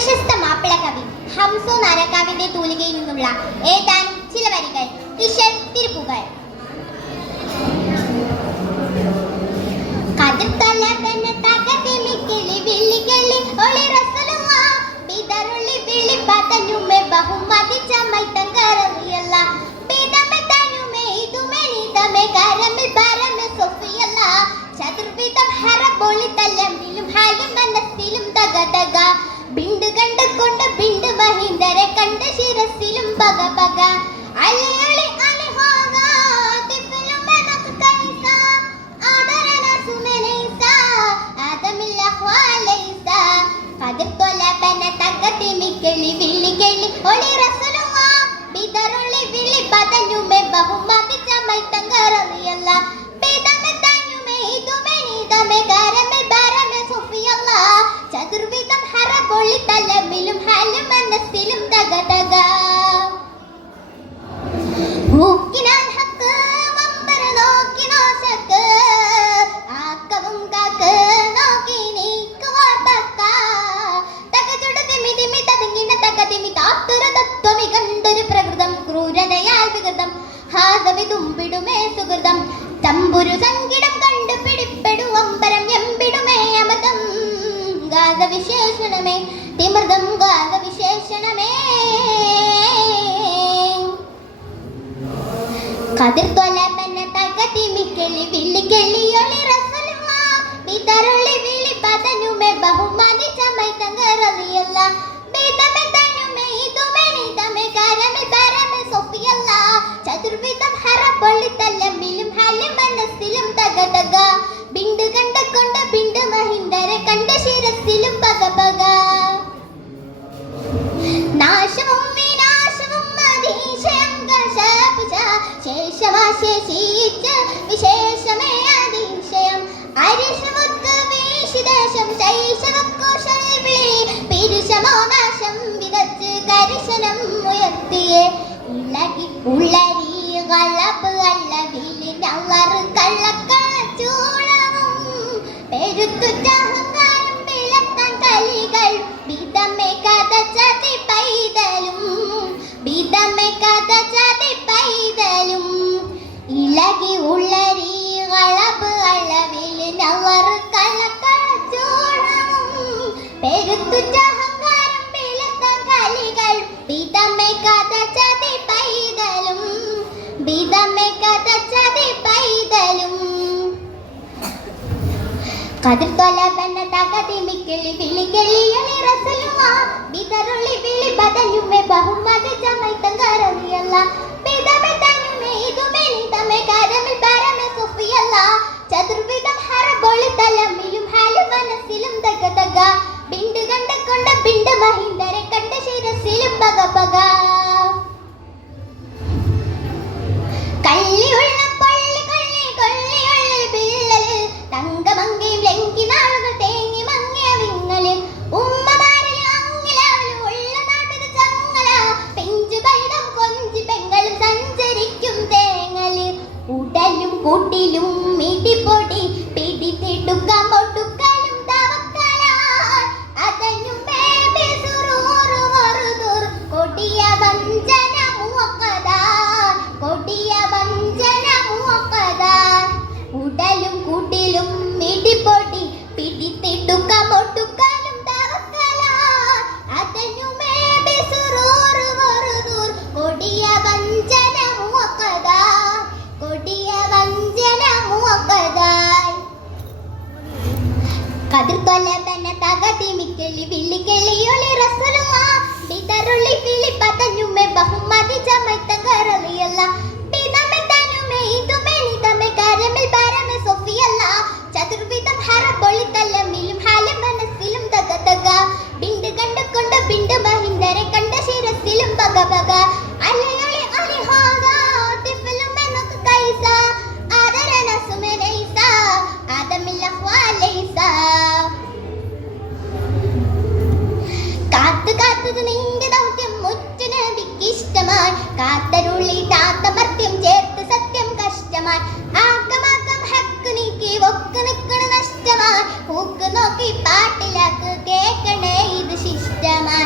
പ്രശസ്ത മാപ്പിള കവി ഹംസു നാരക്കാവിന്റെ തൂലികയിൽ നിന്നുള്ള ഏതാനും ചില വരികൾ. കിഷൻ തിരുപ്പുകൾ. ബിണ്ട് കണ്ട് കൊണ്ട് ബിണ്ട് മഹീന്ദരെ കണ്ട ശിരസിലും ബഗ ബഗ അലി അലി അലി ഹോഗ തിഫലും മനക് കൈസ ആദരന സുമനൈസ ആദമില്ല ഖവാലൈസ ഖദർ തൊലബന തഗതി മിക്കലി വില്ലി കെലി ഒളി റസലുവ ബിദറുളി വില്ലി ബദനുമെ ബഹുമതി ചമൈ തങ്കറലിയല്ല ബിദമെ തനുമെ ഇതുമെ നീദമെ ഗരമെ ബരമെ സുഫിയല്ല ചതുർവിധം ഹറബൊളി തലമിലും ഹാലും മനസ്സിലും തക തക മൂക്കിനാൽ ഹക്ക് വമ്പർ നോക്കിനോ ശക്ക് ആക്കവും കാക്ക് നോക്കി നീക്കുവാർ തക്ക തക ചുടു തിമി തിമി തതുങ്ങിന തക തിമി താത്തുര തത്വമി കണ്ടൊരു പ്രകൃതം ക്രൂരതയാൽ വികൃതം ഹാദവി തുമ്പിടുമേ സുഹൃതം തമ്പുരു സംഗീതം കണ്ടു പിടിപ്പെടു അമ്പരം എമ്പിടുമേ അമൃതം ഗാഗ വിശേഷണമേ തിമൃതം ഗാഗ വിശേഷണമേ ഖദർ തൊലബന തഗതി മിക്കലി വില്ലി കെളിയൊളി റസലുവ ബിദറുളി വില്ലി ബദനുമെ ബഹുമതി ചമൈ തങ്കറലിയല്ല ബിദമെ തനുമെ ഇതുമെ നീദമെ കരമെ ബരമെ സൊഫിയല്ല ചതുർവിധം ഹറബൊളി തലമിലും ഹാലും മനസ്സിലും തക തക ബിണ്ട് കണ്ട കൊണ്ട് ബിണ്ട് മഹീന്ദരെ കണ്ട ശിരസിലും ബഗ ബഗ നാശവും വിനാശവും അതിശയം കശപുജ ശേഷവാശേഷിച്ച് വിശേഷമേ അതിശയം അരിശവക്ക് വീശിദേശം ശൈശവക്കുശൽവിളി പിരുഷമോ നാശം വിതച്ച് കർശനം ഉയർത്തിയേ ഇളകി ഉള്ളരി കളപ്പ് അല്ലവിലി നവർ കള്ളക്കളച്ചൂളവും പെരുത്തുറ്റഹങ്കാരം വിളത്താൻ കലികൾ ബിദമെ കഥ ചതി പൈതലും ബിദമെ കഥ ചതി പൈതലും ഇളകി ഉള്ളരി കളപ്പ് അല്ലവിലി നവർ കള്ളക്കളച്ചൂളവും പെരുത്തുറ്റഹങ്കാരം വിളത്താൻ കലികൾ ബിദമെ കഥ ചതി പൈതലും ബിദമെ കഥ ചതി പൈതലും ഖദർ തൊലബന തഗതി മിക്കലി വില്ലി കെളിയൊളി റസലുവ ബിദറുളി വില്ലി ബദനുമെ ബഹുമതി ചമൈ തങ്കറലിയല്ല ബിദമെ തനുമെ ഇതുമെ നീദമെ കരമെ ബരമെ സുഫിയല്ല ചതുർവിധം ഹറബൊളി തലമിലും ഹാലും മനസ്സിലും തക തക ബിണ്ട് കണ്ട കൊണ്ട് ബിണ്ട് മഹീന്ദരെ കണ്ട ശിരസിലും ബഗ ബഗ കള്ളിയുള്ള പൊള്ളി കൊള്ളി കൊള്ളിയുള്ള പിള്ളല് തങ്കമങ്കയും ലങ്കി നാളുകൾ തേങ്ങി മങ്ങിയ വിങ്ങല് ഉമ്മമാരിൽ അങ്ങിലാവല് ഉള്ള നാട്ടിൽ ചങ്ങല പെഞ്ചു പൈതം കൊഞ്ചി പെങ്ങളും സഞ്ചരിക്കും തേങ്ങല് ഉടലും കൂട്ടിലും മിടിപ്പൊടി പിടിത്തിടുക മൊട്ടുക്കലും തവക്കല അതനും ബേബി സുറൂറു വറുദുർ കൊടിയ വഞ്ചന മുവക്കദ കൊടിയ വഞ്ചന മുവക്കദ ഉടലും കൂട്ടിലും മിടിപ്പൊടി പിടിത്തിടുക മൊട്ടുക്കലും തവക്കല അതനും ബേബി സുറൂറു വറുദുർ കൊടിയ വഞ്ചന മുവക്കദ കൊടിയ വഞ്ചന മുവക്കദ ഖദർ തൊലബന തഗതി മിക്കലി വില്ലി കെളിയൊളി റസലുവ ബിദറുളി വില്ലി ബദനുമെ ബഹുമതി ചമൈ തങ്കറലിയല്ല ബിദമെ തനുമെ ഇതുമെ നീദമെ കരമെ ബരമെ സൊഫിയല്ല ചതുർവിധം ഹറബൊളി തലമിലും ഹാലും മനസ്സിലും തക തക ബിണ്ട് കണ്ട് കൊണ്ട് ബിണ്ട് മഹീന്ദരെ കണ്ട ശിരസിലും ബഗ ബഗ അലി അലി അലി ഹോഗ തിഫലും മനക് കൈസ ആദരന സുമനൈസ ആദമില്ല ഖവാലൈസ കാത്തു കാത്തത് നിന്റെ ദൗത്യം മുറ്റു നബിക്ക് ഇഷ്ടമായി കാത്തരുള്ളി താത്തമർത്യം ചേർത്ത് സത്യം കഷ്ടമായി ആക്കമാക്കം ഹക്ക് നീക്കി ഒക്ക് നിക്കണ നഷ്ടമായി പൂക്ക് നോക്കി പാട്ടിലാക്ക് കേക്കണേ ഇത് ശിഷ്ടമായി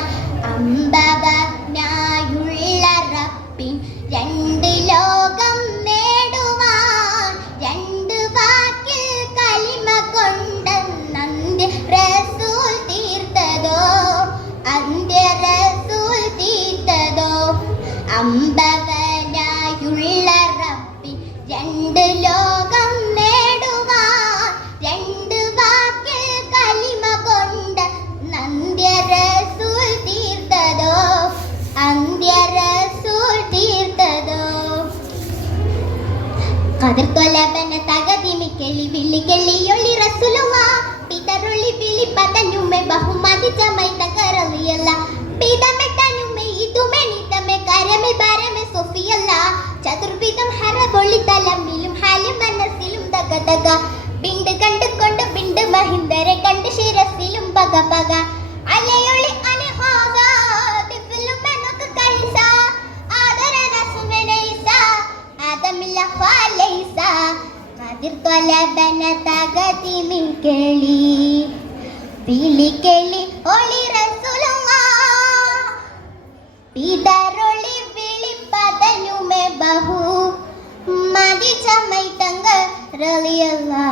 അമ്പവനായുള്ള റബ്ബി രണ്ട് ലോകം നേടുവാൻ രണ്ട് വാക്കിൽ കലിമ കൊണ്ട് നന്ദ്യ റസൂൽ തീർത്തതോ അന്ത്യ റസൂൽ തീർത്തതോ കതിർക്കൊലബന തകതിമിക്കെളി വിളിക്കെളിയൊളി റസൂലുള്ളാ പിതറുള്ളി വിളി പതഞ്ഞുമെ ബഹുമതി ചമൈതകറളിയല്ല പിതമെട്ടനുമെ ഇതുമെ നിതമെ കരമെ ബരമെ സൊഫിയല്ല ചതുർവിധം ഹറബൊളി തലമിലും ഹാലും മനസ്സിലും തകതക ബിണ്ട് കണ്ടുകൊണ്ട് ബിണ്ട് മഹിന്ദരെ കണ്ട് ശിരസിലും പക പക അലയൊളി അനിഹാദ തിഫിലും മെനക്ക് കൈസ ആദരന സുമനൈസ ആദമില്ല ഫലൈസ കതിർ കൊലബന തകതിമിക്കെളി വിളിക്കെളി ഒളി റസൂലുള്ളാ പിതറൊളി വിളിപ്പതനുമെ ബഹു മതി ചമൈതങ്ക റളിയല്ലാ